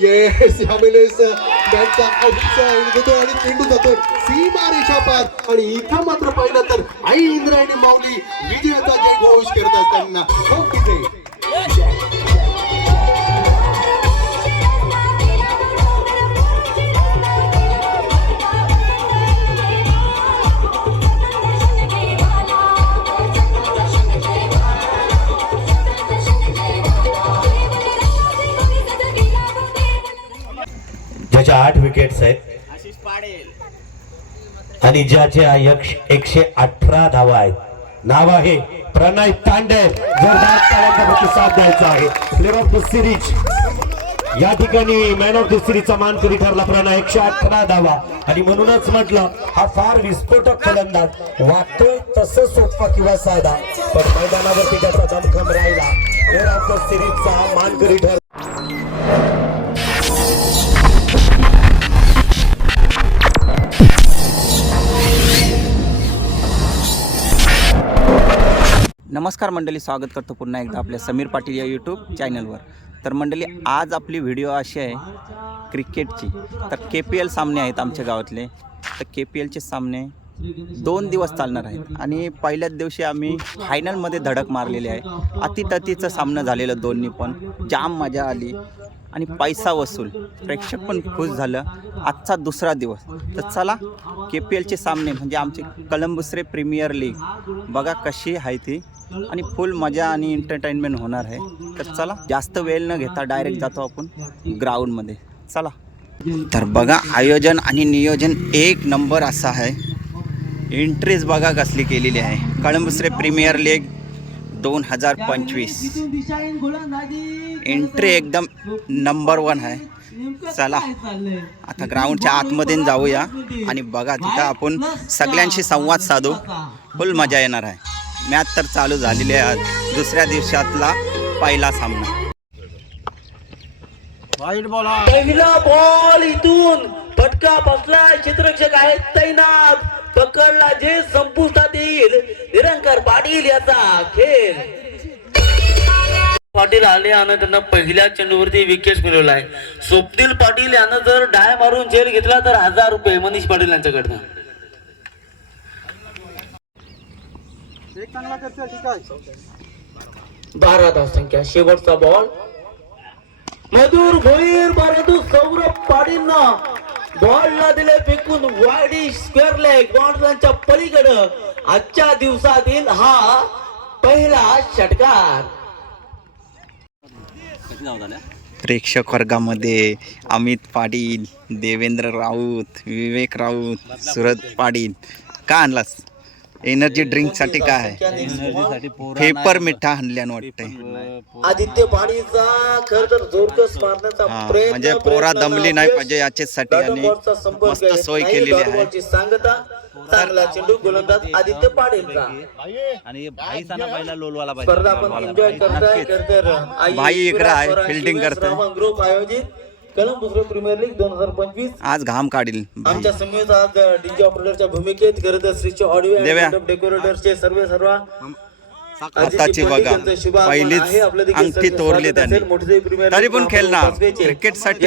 Yes यावेळेस बॅटचा outside देतो आणि चेंडू जातो सीमारेषा पार आणि इथं मात्र पाहिलं तर आई इंद्रायणी माऊली विजयाचा जयघोष करत असताना ज्याच्या 8 विकेट्स आहेत आणि ज्याच्या 118 धावा आहेत. नाव आहे प्रणय तांडे. जोरदार ताळ्यांचा प्रतिसाद द्यायचा आहे. प्लेअर ऑफ द सिरीज या ठिकाणी मॅन ऑफ द सिरीजचा मानकरी ठरला प्रणय. 118 धावा आणि म्हणूनच म्हटलं हा फार विस्फोटक फलंदाज. वाटतोय तसं सोपा किंवा साधा पण मैदानावरती त्याचा दमखम राहिला. प्लेअर ऑफ द सिरीजचा मानकरी ठरला. नमस्कार मंडळी, स्वागत करतो पुन्हा एकदा आपल्या समीर पाटील या यूट्यूब चॅनलवर. तर मंडळी, आज आपली व्हिडिओ अशी आहे क्रिकेटची. तर KPL सामने आहेत आमच्या गावातले. तर KPLचे सामने 2 दिवस चालणार आहेत आणि पहिल्याच दिवशी आम्ही फायनलमध्ये धडक मारलेली आहे. अतिततीचं सामनं झालेलं दोन्ही पण. जाम मजा आली आणि पैसा वसूल. प्रेक्षक पण खुश झालं. आजचा दुसरा दिवस. तर चला KPLचे सामने म्हणजे आमची कलंबुसरे प्रीमियर लीग बघा कशी आहे ती आणि फुल मजा आणि एंटरटेनमेंट होणार आहे. तर चला जास्त वेळ न घेता डायरेक्ट जातो आपण ग्राउंडमध्ये. चला. तर बघा आयोजन आणि नियोजन एक नंबर असं आहे. एंट्रीज बघा कसली केलेली आहे. कळंबुसरे प्रीमियर लीग 2025 एंट्री एकदम नंबर 1 आहे. चला आता ग्राउंडच्या आतमध्ये जाऊया आणि बघा तिथं आपण सगळ्यांशी संवाद साधू. फुल मजा येणार आहे. मॅच तर चालू झालेली आहे. आज दुसऱ्या दिवसातला पहिला सामना. पहिला बॉल इथून फटका बसला. क्षेत्ररक्षक आहेत तैनात. पकडला जे संपुष्टात येईल. निरंकार पाटील याचा खेळ. पाटील आले आणि त्यांना पहिल्या चेंडूवरती विकेट मिळवला आहे. स्वप्नील पाटील यानं जर डाय मारून झेल घेतला तर 1000 रुपये मनीष पाटील यांच्याकडनं. 12 धावसंख्या. शेवटचा बॉल मधुर भोईर परंतु सौरभ पाटीलना बॉलला दिले फेकून वाईड स्क्वेअर लेग बाउंड्रीच्या पलीकडे. आजच्या दिवसातील हा पहिला षटकार. प्रेक्षक वर्गामध्ये अमित पाटील, देवेंद्र राऊत, विवेक राऊत, सुरज पाटील. का आणलास? एनर्जी ड्रिंकसाठी काय आहे? पेपर मिठा आणल्यानं वाटतंय. आदित्य पाणीचा खर तर जोरकस मारण्याचा प्रयत्न म्हणजे पोरा दमली नाही पाहिजे याच्यासाठी आणि मस्त सोय केलेली आहे. सांगता चांगला चेंडू गोलंदाज आदित्य पाटीलचा आणि भाई साना पहिला लोलवाला स्पर्धा आपण एन्जॉय करताय. भाई इकडे आहे, फिल्डिंग करतोय. ग्रुप आयोजित कलंबुसरे प्रीमियर लीग 2025 आज घाम काढील. आमच्या समवेत आज डीजे ऑपरेटरच्या भूमिकेत खरं श्रीचे ऑडिओ आणि डेकोरेटरचे सर्व आताची बघा पहिलीच अंगठी तोडली त्यांनी. तरी पण खेळणार. क्रिकेटसाठी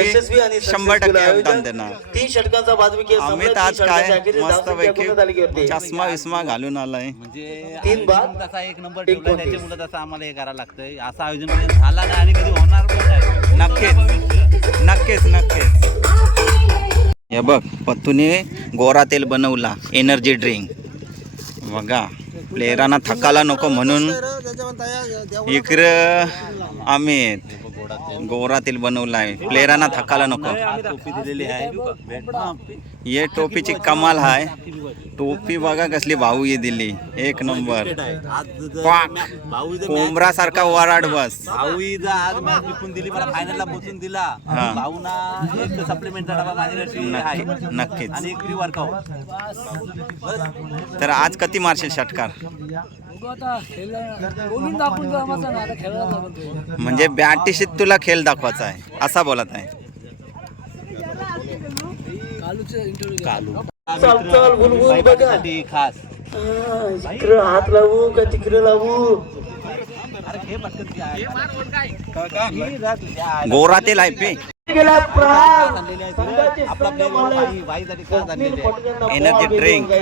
100% योगदान देणार. 3 षटकांचा बाजविके अमित आज काय मस्त पैकी चष्मा विस्मा घालून आलाय. म्हणजे 3 बाद तसा एक नंबर ठेवला त्याच्यामुळे तसं आम्हाला हे करायला लागतंय. असं आयोजन कधी झाला नाही आणि कधी होणार पण नाही. नक्कीच. हे बघ पत्तूने गोरा तेल बनवला एनर्जी ड्रिंक. बघा प्लेयरांना थकायला नको म्हणून इकडं अमित गोरा तेल बनवला आहे. प्लेयरांना थकायला नको. टोपी दिलेली आहे. ये टोपीची कमाल आहे. टोपी बघा कसली भाऊ ये दिली. एक नंबर. कोंबरा सारखा वराड बस. भाऊ आज मॅच जिंकून दिली. मला फायनलला पोहोचून दिला. भाऊना एक सप्लिमेंटचा डबा माझ्याकडे नक्कीच. आणि एक वर्कआउट. तर आज किती मारशील षटकार? म्हणजे बॅटिशीत तुला खेळ दाखवायचा आहे असा बोलत आहे. चल बुलबुल बघा खास इकडं हात लावू का तिकडे लावू. गोरा तेल आहे पे गेला प्रहार आणलेले आहेत. संघाचे आपला संघ player मालक वाईसाठी का आणलेले आहे? एनर्जी ड्रिंक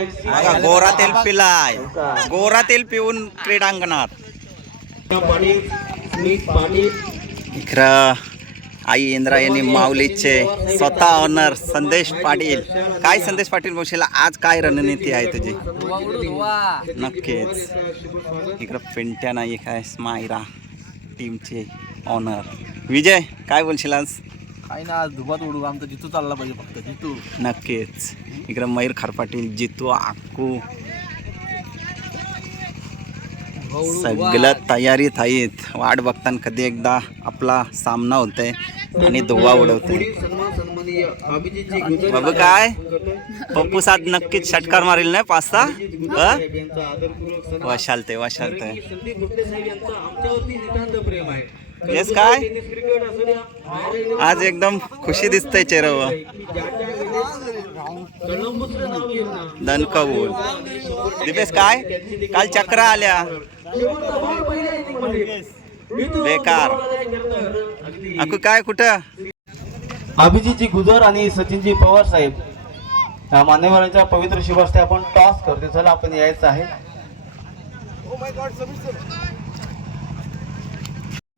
गोरा तेल पिलाय, गोरा तेल पिऊन क्रीडांगणात. इकडं आई इंद्रायणी माऊलीचे स्वतः ऑनर संदेश पाटील. काय संदेश पाटील बोलशील, आज काय रणनीती आहे तुझी? नक्कीच. इकडं पिंट्या नाईक आहे, स्मायरा टीमचे ऑनर. विजय काय बोलशील आज? काही ना आज धुबात उडू, आमचा जितू चालला पाहिजे, फक्त जितू. नक्कीच. इकडं मयूर खारपाटील, जितू, आक्कू सगळं तयारीत आहेत. वाट बघताना कधी एकदा आपला सामना होतोय आणि धुवा उडवतोय. बाबू काय पप्पू साथ नक्कीच षटकार मारेल नाही 5-6. वशालते येस काय आज एकदम खुशी दिसतंय चेहऱ्यावर. दणकवून दिपेश काय काल चक्रा आल्या बेकार. अकू काय कुठं? अभिजितजी गुजर आणि सचिनजी पवार साहेब या मान्यवरांच्या पवित्र शिवास्ते आपण टॉस करते. चला आपण यायचं आहे.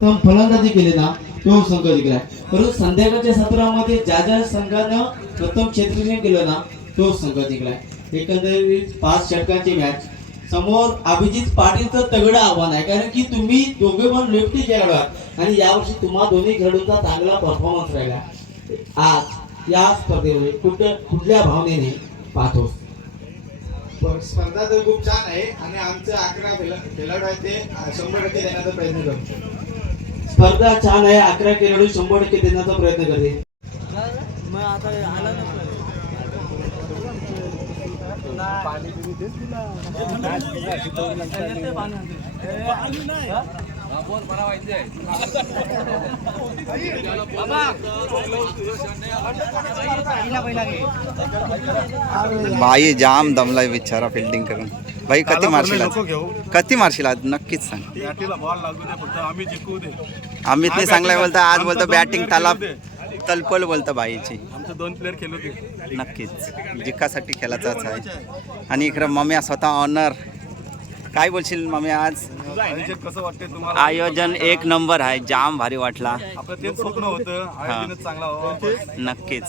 फलंदाजी केली ना तो संघ जिंकलाय. परंतु संध्याकाळच्या सत्रामध्ये ज्या संघानं प्रथम क्षेत्ररक्षण केलं ना तो संघ जिंकलाय. एकंदरीत 5 षटकांची मॅच. समोर अभिजित पाटीलचं तगडं आव्हान आहे, कारण की तुम्ही दोघे पण लेफ्टी खेळाडू आहात आणि यावर्षी तुम्हा दोन्ही खेळाडूंचा चांगला परफॉर्मन्स राहिला. आज या स्पर्धेमध्ये कुठल्या भावनेने पाहतो? स्पर्धा तर खूप छान आहे आणि आमचं 11 खेळाडू आहेत ते 100% देण्याचा प्रयत्न करतो. स्पर्धा छान आहे, 11 खेळाडू 100% देण्याचा प्रयत्न करते. भाई जाम दमलाय बिचारा फिल्डिंग करून. भाई कधी मारशील आज नक्कीच सांग. अमितने सांगलाय बोलतो, आज बोलतो बॅटिंग तलपल बोलतो भाईची. 2 प्लेयर खेळत नक्कीच जिकासाठी खेळायचाच आहे. आणि इकडं मम्या स्वतः ऑनर. काय बोलशील मम्या आज? कसं वाटतंय तुम्हाला? आयोजन 1 नंबर आहे, जाम भारी वाटला. आपलं तेच स्वप्न होतं, आयोजनच चांगला व्हावं. नक्कीच.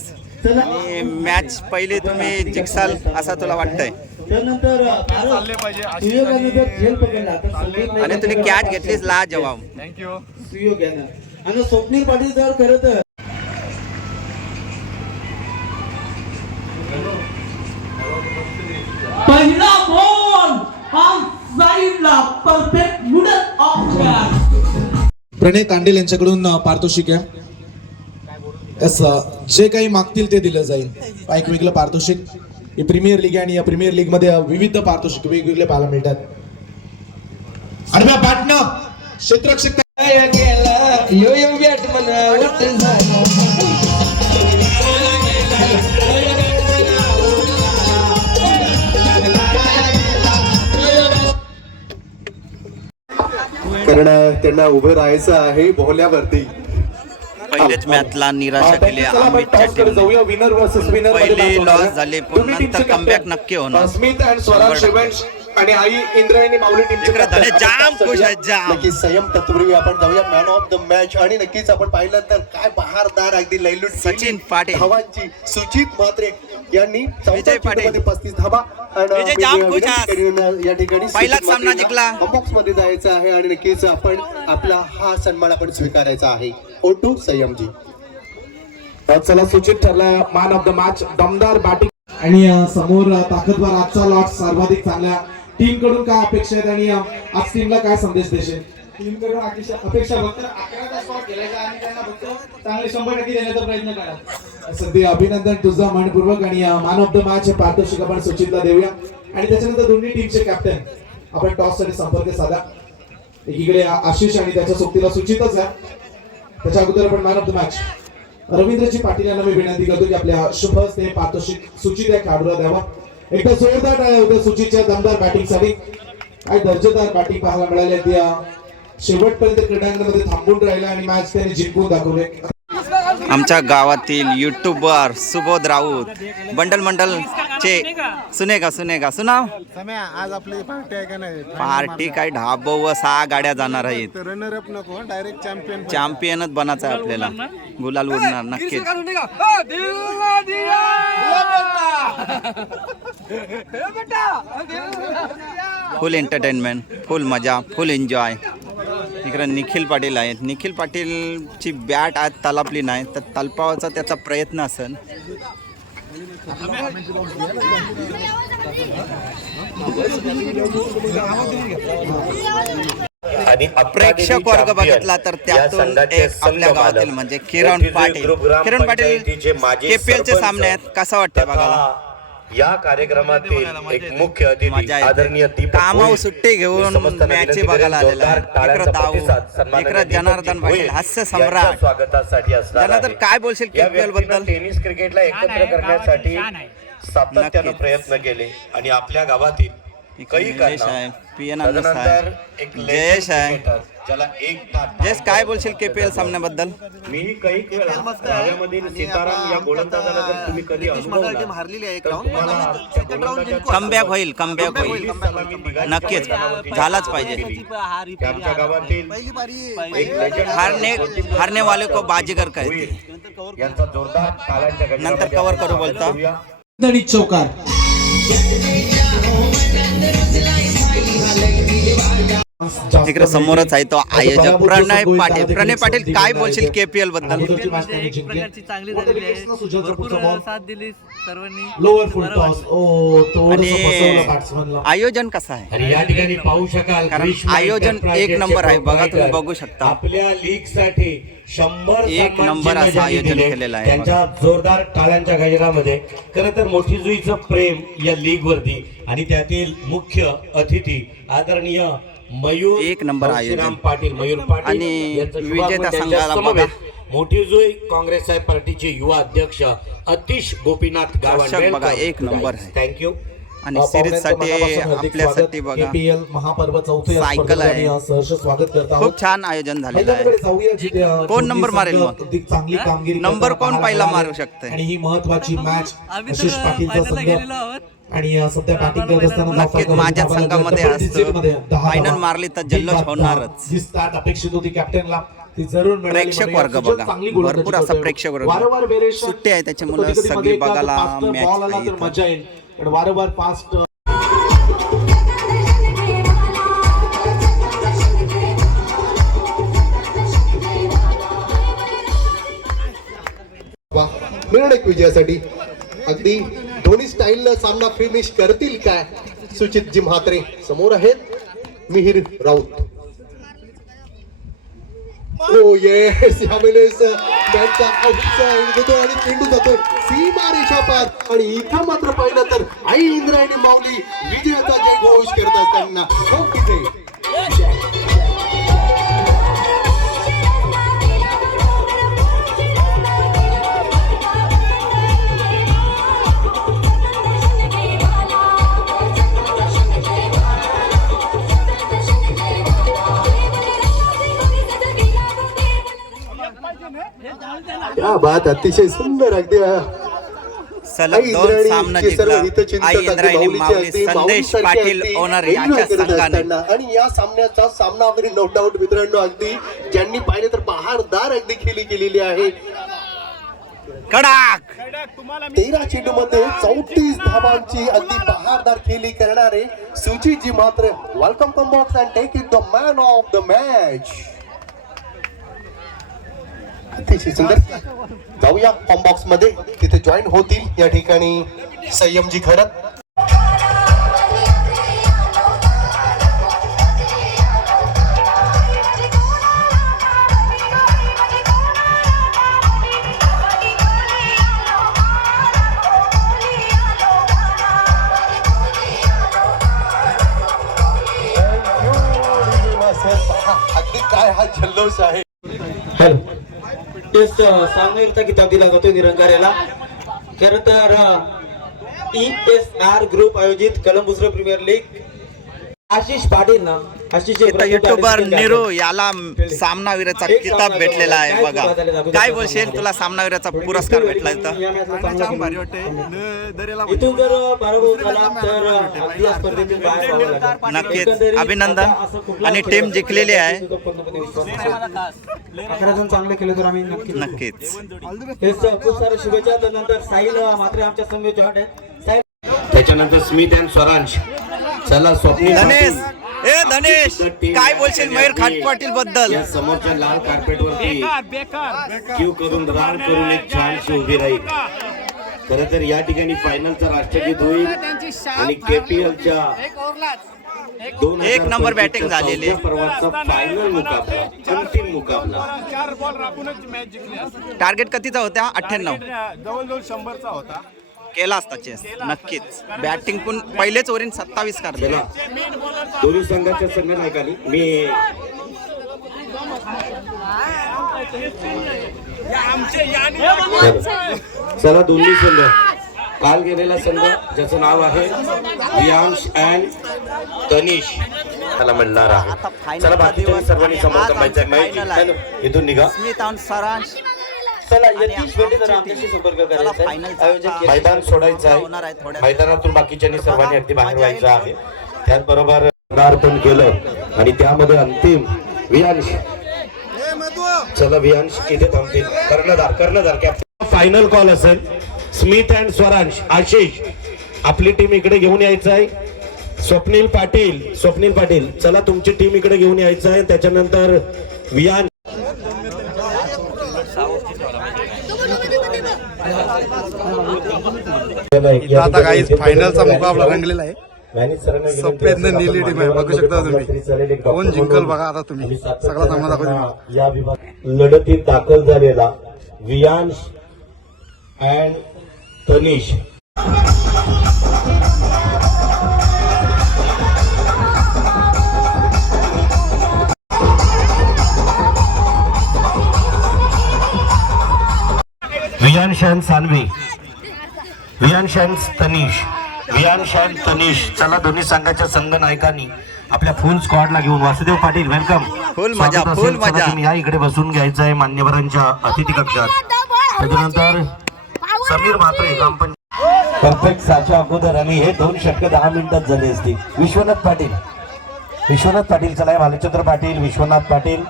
आणि मॅच पहिली तुम्ही जिंकसाल असं तुला वाटतंय? त्यानंतर चालले पाहिजे अशी सुयोगाने जर खेळ पकडला तर संदीप आणि तुम्ही कॅच घेतलीस ला जवाब. थँक्यू. सुयोगाने आणि स्वप्नील पाटील जर खरं तर पहिला बॉल हा साईडला परफेक्ट मुडत ऑफ. प्रणय तांडेल यांच्याकडून पारितोषिक आहे. जे काही मागतील ते दिलं जाईल. एक वेगळं पारितोषिक. ही प्रीमियर लीग आहे आणि या प्रीमियर लीग मध्ये विविध पारितोषिक वेगवेगळे पाहायला मिळतात. आणि बॅटनं क्षेत्ररक्षक कारण त्यांना उभं राहायचं आहे बोहल्यावरती. पहिल्याच मॅचला निराशा केली अमितच्या टीमने. विनर वर्सेस विनर पहिली लॉस झाली पण नंतर कमबॅक नक्की होणार. स्मिथ अँड स्वराज शिवेंश आणि आई इंद्रायणी माऊली इकडे धने जाम खुश आहेत जाम. नक्कीच संयम तत्पूर्वी आपण जाऊया मॅन ऑफ द मॅच. आणि नक्कीच आपण पाहिलं तर काय बहारदार अगदी लैलूट सचिन पाटील. धावांची सुजित म्हात्रे यांनी विजय पाटील. 35 धावा. विजय जाम खुश आहे. या ठिकाणी पहिलाच सामना जिंकला. बॉक्स मध्ये जायचं आहे आणि नक्कीच आपण आपला हा सन्मान आपण स्वीकारायचा आहे. O2 संयमजी. चला सुचित ठरला मॅन ऑफ द मॅच. दमदार बॅटिंग आणि समोर ताकदवर आजचा लॉट सर्वाधिक चांगल्या टीम कडून काय अपेक्षा आहेत आणि आज टीमला काय संदेश देशील? टीम कडून अपेक्षा फक्त 11चा स्पॉट केलायचा आणि त्यांना फक्त चांगले 100% देण्याचा प्रयत्न करा. सध्या अभिनंदन तुझं मनपूर्वक. आणि मॅन ऑफ द मॅच हे पारितोषिक आपण सुचितला देऊया. आणि त्याच्यानंतर दोन्ही टीमचे कॅप्टन आपण टॉस साठी संपर्क साधा. एकीकडे आशिष आणि त्याच्या सोबतीला सुचितच आहे. त्याच्या अगोदर आपण man of the match Ravindraji Patil यांना मी विनंती करतो की आपल्या शुभ हस्ते पारितोषिक सुचित या खेळाडूला द्यावा. एकदा जोरदार टाळ्या होत्या सुचितच्या दमदार बॅटिंगसाठी. काय दर्जेदार बॅटिंग पाहायला मिळाली. त्या शेवटपर्यंत क्रीडांगणामध्ये थांबून राहिला आणि मॅच त्याने जिंकून दाखवले. आमच्या गावातील यूट्यूबर सुबोध राऊत चे सुनेगा सुनाव आज आपली पार्टी आहे का नाही पार्टी काय ढाबो व 6 गाड्या जाणार आहेत. रनर अप नको डायरेक्ट चॅम्पियन चॅम्पियनच बनायचं आहे आपल्याला. गुलाल उडणार नक्कीच. फुल एंटरटेनमेंट, फुल मजा, फुल एन्जॉय. इकडे निखिल पाटील आहेत. निखिल पाटीलची बॅट आज तलापली नाही तर तलपावाचा त्याचा प्रयत्न असेल. आणि प्रेक्षक वर्ग बघितला तर त्यातून एक आपल्या गावातील म्हणजे किरण पाटील KPL चे सामने आहेत. कसं वाटतंय बघायला? या कार्यक्रमातील एक मुख्य अतिथी मजा आदरणीय येते. दीपक कामावर भोईर सुट्टी घेऊन समस्त मॅच विनंती बघायला करेन, आलेला आहे. जोरदार टाळ्यांचा इकडं दाऊ, प्रतिसाद सन्माननीय इकडं दीपक जनार्दन भोईर पाटील हास्य यांच्या सम्राट. स्वागतासाठी असणार जनार्दन आहे. काय बोलशील या KPL व्यक्तीनं बद्दल? टेनिस क्रिकेटला एकत्र करण्यासाठी सातत्यानं नक्कीच. प्रयत्न केले आणि आपल्या गावातील काही निलेश आहे, PN अनस आहे, तदनंतर एक जयेश आहे. ज्याला एक तास जयेश काय बोलशील KPL सामन्याबद्दल? मी काही वेळा गावामधील सीताराम या गोलंदाजाला जर तुम्ही कधी अनुभवला कमबॅक होईल नक्कीच. झालाच पाहिजे. आमच्या गावातील एक legend हारने वाले को बाजीगर कहते. यांचा जोरदार तालांच्या गजरामध्ये नंतर कव्हर करू बोलता. गणित चौकार इकडे समोरच आहे तो आयोजक प्रणय पाटील. प्रणय पाटील काय बोलशील KPL बद्दल? एक प्रकारची चांगली झालेली आहे. भरपूर साथ दिली सर्वांनी. लोअर फुल टॉस आणि आयोजन कसं आहे? आणि या ठिकाणी पाहू शकाल कारण ग्रीष्म आयोजन एंटरप्राइजेसचे एक नंबर आहे. बघा तुम्ही प्रोप्रायटर बघू शकता. आपल्या लीग साठी 100 एक नंबर असं आयोजन केलेलं आहे. त्यांच्या जोरदार टाळ्यांच्या गजरामध्ये खरं तर मोठी जुईचं प्रेम या लीग वरती आणि त्यातील मुख्य अतिथी आदरणीय मयूर एक नंबर आयोजन. तुळशीराम पाटील मयूर पाटील आणि यांचं विजेत्या शुभागमन संघाला त्यांच्या बघा. समवेत मोठी जुई काँग्रेस साहेब पार्टीचे युवा अध्यक्ष अतिश गोपीनाथ दर्शक बघा, एक नंबर आहे. थँक्यू. आणि सिरीज साठी आपल्यासाठी बघा KPL महापर्व चौथे सायकल आहे. सहर्ष स्वागत करत आहोत. खूप छान आयोजन झालेलं आहे. जाऊया जिथे कोण नंबर मारेल मग? अधिक चांगली कामगिरी नंबर करताना कोण पाहायला पहिला मिळाले. मारू शकतंय? आणि ही महत्वाची मॅच आम्ही आशिष तर पाटीलचा फायनलला संघ गेलेलो आहोत. आणि सध्या बॅटिंग करत असताना नक्कीच माझ्या संघामध्ये असतो. फायनल मारली तर जल्लोष होणारच. जी स्टार्ट अपेक्षित होती कॅप्टनला ती जरूर मिळाली. प्रेक्षक वर्ग म्हणजे बघा, चांगली गोलंदाजी भरपूर असा करतोय. प्रेक्षक वर्ग. वारंवार variation. सुट्टी आहे त्याच्यामुळे कधी-कधी सगळी मध्ये एखादं बघायला fast match ball आला आहे तर इथं. मजा येईल. पण वारंवार फास्ट निर्णायक विजयासाठी अगदी दोन्ही स्टाईलनं सामना फिनिश करतील काय? सुचित जी म्हात्रे समोर आहेत मिहिर राऊत. ओ येस यावेळेस बॅटचा आउटसाइड घेतोय आणि चेंडू जातोय सीमारेषा पार. आणि इथं मात्र पाहिलं तर आई इंद्रायणी माऊली विजयाचा जयघोष करत असताना खूप विजय. क्या बात, अतिशय सुंदर अगदी सलग 2 सामना जिंकला आई इंद्रायणी माऊली. संदेश पाटील ओनर यांच्या संघाने. आणि या सामन्याचा सामनावरी नो डाऊट मित्रांनो अगदी ज्यांनी पाहिले तर बहारदार अगदी खेळी केलेली आहे. कडाक 13 चेंडूमध्ये 34 धावांची अगदी बहारदार खेळी करणारे सुचितजी मात्र welcome come box and take it the man of the match. अतिशय सुंदर. जाऊया फॉर्म बॉक्स मध्ये, तिथे जॉईन होतील या ठिकाणी संयमजी खरत. अगदी काय हा जल्लोष आहे. टेस्ट सामनावीरचा किताब दिला जातो निरंकार्याला. खर तर ESR ग्रुप आयोजित कलम बुसरा प्रीमियर लीग आशिष पाटील इथं युट्यूबर निरू याला सामनावीराचा किताब भेटलेला आहे बघा. काय बोलशील, तुला सामनावीराचा पुरस्कार भेटला इथं? इथून जर पराभव झाला तर अगदी या स्पर्धेतून बाहेर व्हावं लागेल. नक्कीच अभिनंदन. आणि टीम जिंकलेली आहे. 11 जण चांगले केले तर आम्ही नक्कीच. खूप सारे शुभेच्छा. त्यानंतर साहिल मात्र आमच्या समोर जॉईंट आहे. साहिल त्याच्यानंतर स्मिथ अँड स्वरांश. चला स्वप्नील धनेश, ए धनेश, काय बोलशील मयूर खाटपाटील बद्दल? या समोरच्या लाल कार्पेट वरती क्यू करून रान करून एक छानशी उभी राहील. खर तर या ठिकाणी फायनलचा राष्ट्रगीत होईल आणि केपीएलच्या एक नंबर बॅटिंग झालेली आहे. पर्वाचा फायनल मुकाबला, अंतिम मुकाबला. टार्गेट कितीचा होता? 98. जवळजवळ 100चा होता. केला असता चेस. नक्कीच बॅटिंग पण पहिलेच ओव्हरीन 27 काढले. चला दोन्ही संघाच्या संघनायकांनी मी चला दोन्ही संघ काल गेलेला संघ ज्याचं नाव आहे वियांश अँड तनिष त्याला मिळणार आहे. चला बाकीच्या सर्वांनी समोर थांबायचं. इथून निघा. स्मिथ आणि सारांश चला यतीश भेटे तर आमच्याशी संपर्क करायचा आहे. आयोजक मैदान सोडायचं आहे. मैदानातून बाकीच्यांनी सर्वांनी अगदी बाहेर व्हायचं आहे. त्याचबरोबर अर्पण केलं आणि त्यामध्ये अंतिम वियांश. चला वियांश इथे थांबतील. कर्णधार कॅप्टन. फायनल कॉल असेल. Smith and Swaransh. आशिष आपली टीम इकडे घेऊन यायचं आहे. स्वप्नील पाटील चला तुमची टीम इकडे घेऊन यायचं आहे. त्याच्यानंतर वियांश. आता काही फायनलचा मुकाबला रंगलेला आहे. सफेद न नीली टीम आहे. बघू शकता तुम्ही कोण जिंकल बघा. आता तुम्ही सगळा चांगला दाखवतो. या विभाग लढतीत दाखल झालेला Viyansh and Tanish. Viyansh and Saanvi. Viyansh and Tanish. चला दोन्ही संघाच्या संघ नायकांनी आपल्या फुल स्क्वॉडला घेऊन. वासुदेव पाटील वेलकम. फुल मजा. तुम्ही या इकडे बसून घ्यायचं आहे मान्यवरांच्या अतिथी कक्षात. त्याच्यानंतर समीर म्हात्रे ग्रामपंचायत. परफेक्ट साच्या अगोदर आणि हे 2 षटकं 10 मिनिटात झाले असतील. विश्वनाथ पाटील चला. भालचंद्र पाटील, विश्वनाथ पाटील,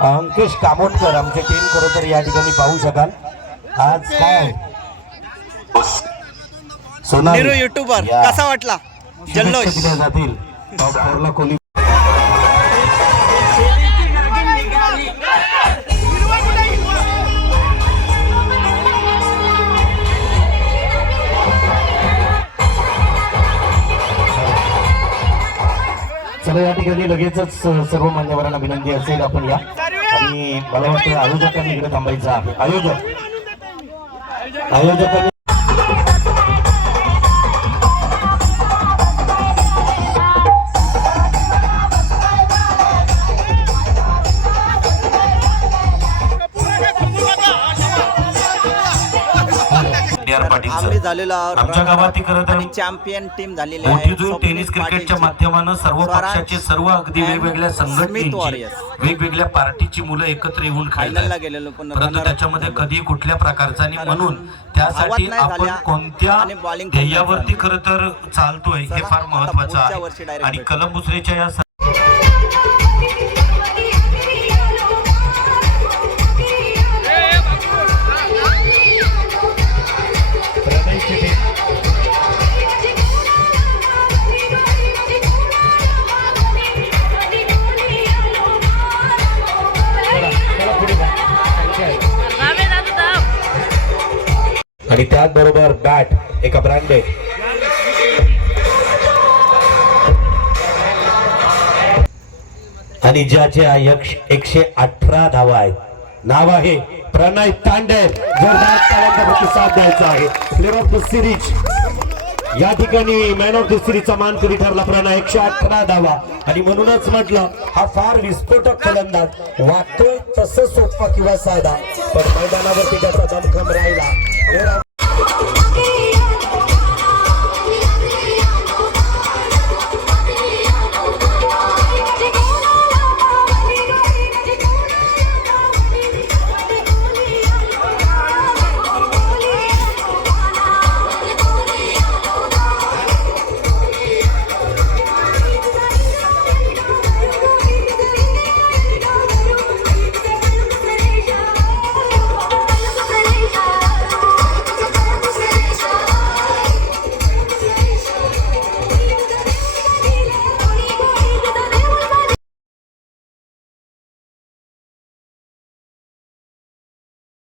अंकेश कामोटकर आमचे टीम खरोतर या ठिकाणी पाहू शकाल. आज काय निरू युट्यूबर कसा वाटला जल्लोष? जातील टॉप 4 ला कोणी. चला या ठिकाणी लगेचच सर्व मान्यवरांना विनंती असेल आपण या. आणि मला वाटतं आयोजकांनी इकडे थांबायचं आहे. आयोजकांनी आम्ही झालेलो आमच्या गावात आणि चॅम्पियन टीम झालेली मोठीजून टेनिस क्रिकेटच्या माध्यमानं सर्व पक्षाचे सर्व अगदी वेगवेगळ्या संघटनेची वेगवेगळ्या पार्टीची मुलं एकत्र येऊन फायनलला गेलेलो. परंतु त्याच्यामध्ये कधी कुठल्या प्रकारचा आणि म्हणून त्यासाठी आपण कोणत्या ध्येयावरती खरं तर चालतोय हे फार महत्वाचं आहे. आणि कलंबुसरीच्या या आणि त्याचबरोबर बॅट एका ब्रँडेड. आणि ज्याचे 118 धावा आहेत. नाव आहे प्रणय तांडे. जोरदार टाळ्यांचा प्रतिसाद द्यायचा आहे. प्लेअर ऑफ द सिरीज या ठिकाणी मॅन ऑफ द सिरीजचा मानकरी ठरला प्रणय. 118 धावा. आणि म्हणूनच म्हटलं हा फार विस्फोटक फलंदाज. वाटतोय तसं सोपा किंवा साधा पण मैदानावरती त्याचा दमखम राहिला.